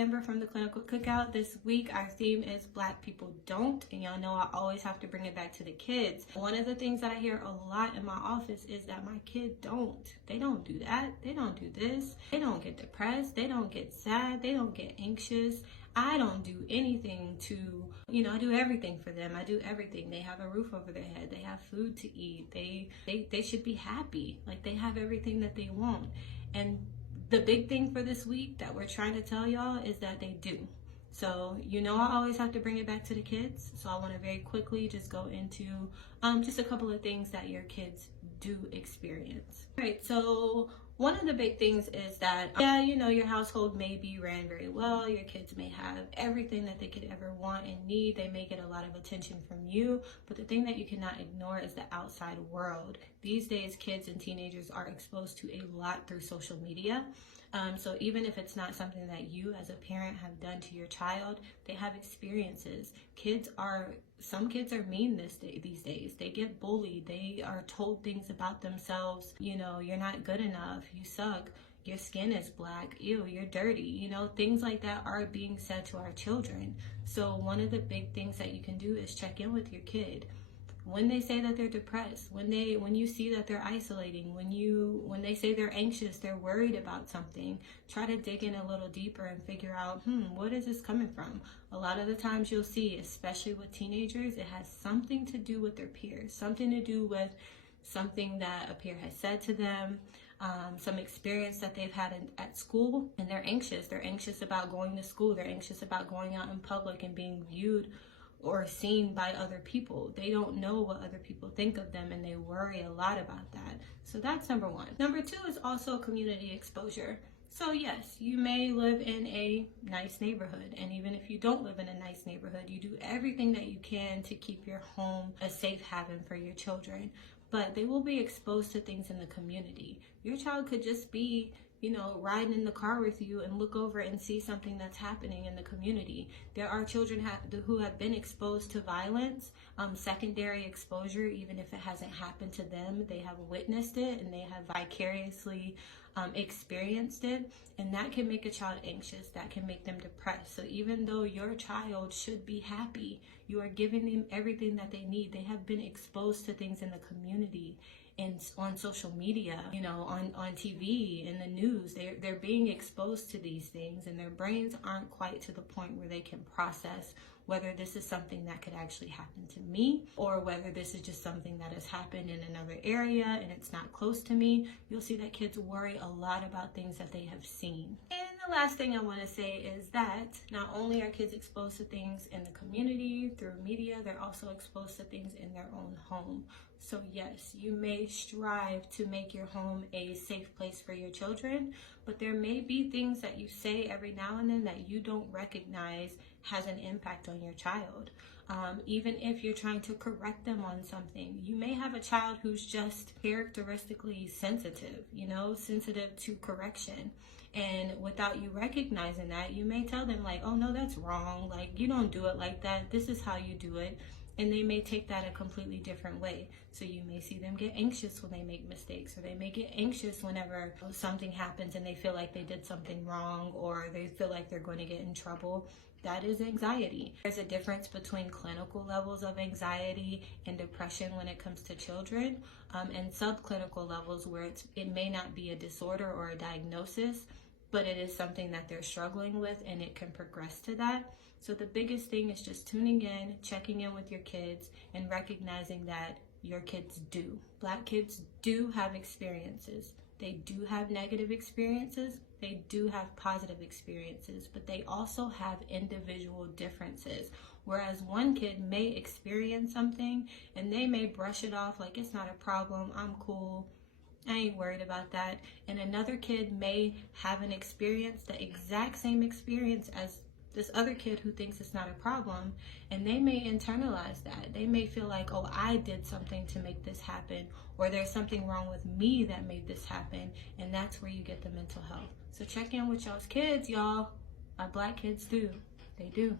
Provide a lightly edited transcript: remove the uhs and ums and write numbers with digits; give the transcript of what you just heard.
Amber from the Clinical Cookout. This week our theme is Black people don't, and y'all know I always have to bring it back to the kids. One of the things that I hear a lot in my office is that my kid don't. They don't do that. They don't do this. They don't get depressed. They don't get sad. They don't get anxious. I don't do anything to, I do everything for them. I do everything. They have a roof over their head. They have food to eat. They should be happy. Like, they have everything that they want. And the big thing for this week that we're trying to tell y'all is that they do. So, I always have to bring it back to the kids. So I want to very quickly just go into just a couple of things that your kids do experience. All right, so one of the big things is that, your household may be ran very well. Your kids may have everything that they could ever want and need. They may get a lot of attention from you. But the thing that you cannot ignore is the outside world. These days, kids and teenagers are exposed to a lot through social media. So even if it's not something that you as a parent have done to your child, they have experiences. Some kids are mean these days. They get bullied. They are told things about themselves. You're not good enough. You suck. Your skin is black. Ew, you're dirty. Things like that are being said to our children. So one of the big things that you can do is check in with your kid. When they say that they're depressed, when you see that they're isolating, when they say they're anxious, they're worried about something, try to dig in a little deeper and figure out, what is this coming from? A lot of the times you'll see, especially with teenagers, it has something to do with their peers, something to do with something that a peer has said to them, some experience that they've had at school, and they're anxious. They're anxious about going to school. They're anxious about going out in public and being viewed or seen by other people. They don't know what other people think of them, and they worry a lot about that. So that's number one. Number two is also community exposure. So yes, you may live in a nice neighborhood, and even if you don't live in a nice neighborhood, you do everything that you can to keep your home a safe haven for your children. But they will be exposed to things in the community. Your child could just be riding in the car with you and look over and see something that's happening in the community. There are children who have been exposed to violence, secondary exposure, even if it hasn't happened to them. They have witnessed it and they have vicariously experienced it, and that can make a child anxious. That can make them depressed. So even though your child should be happy, you are giving them everything that they need. They have been exposed to things in the community and on social media, on TV, in the news. They're being exposed to these things, and their brains aren't quite to the point where they can process whether this is something that could actually happen to me or whether this is just something that has happened in another area and it's not close to me. You'll see that kids worry a lot about things that they have seen. And the last thing I want to say is that not only are kids exposed to things in the community through media, they're also exposed to things in their own home. So yes, you may strive to make your home a safe place for your children, but there may be things that you say every now and then that you don't recognize has an impact on your child. Even if you're trying to correct them on something, you may have a child who's just characteristically sensitive, sensitive to correction. And without you recognizing that, you may tell them like, oh no, that's wrong. Like, you don't do it like that. This is how you do it. And they may take that a completely different way. So you may see them get anxious when they make mistakes, or they may get anxious whenever something happens and they feel like they did something wrong, or they feel like they're going to get in trouble. That is anxiety. There's a difference between clinical levels of anxiety and depression when it comes to children, and subclinical levels where it may not be a disorder or a diagnosis, but it is something that they're struggling with, and it can progress to that. So the biggest thing is just tuning in, checking in with your kids, and recognizing that your kids do. Black kids do have experiences. They do have negative experiences. They do have positive experiences, but they also have individual differences. Whereas one kid may experience something and they may brush it off like it's not a problem, I'm cool, I ain't worried about that. And another kid may have an experience, the exact same experience as this other kid who thinks it's not a problem, and they may internalize that. They may feel like, oh, I did something to make this happen, or there's something wrong with me that made this happen, and that's where you get the mental health. So check in with y'all's kids, y'all. My Black kids do. They do.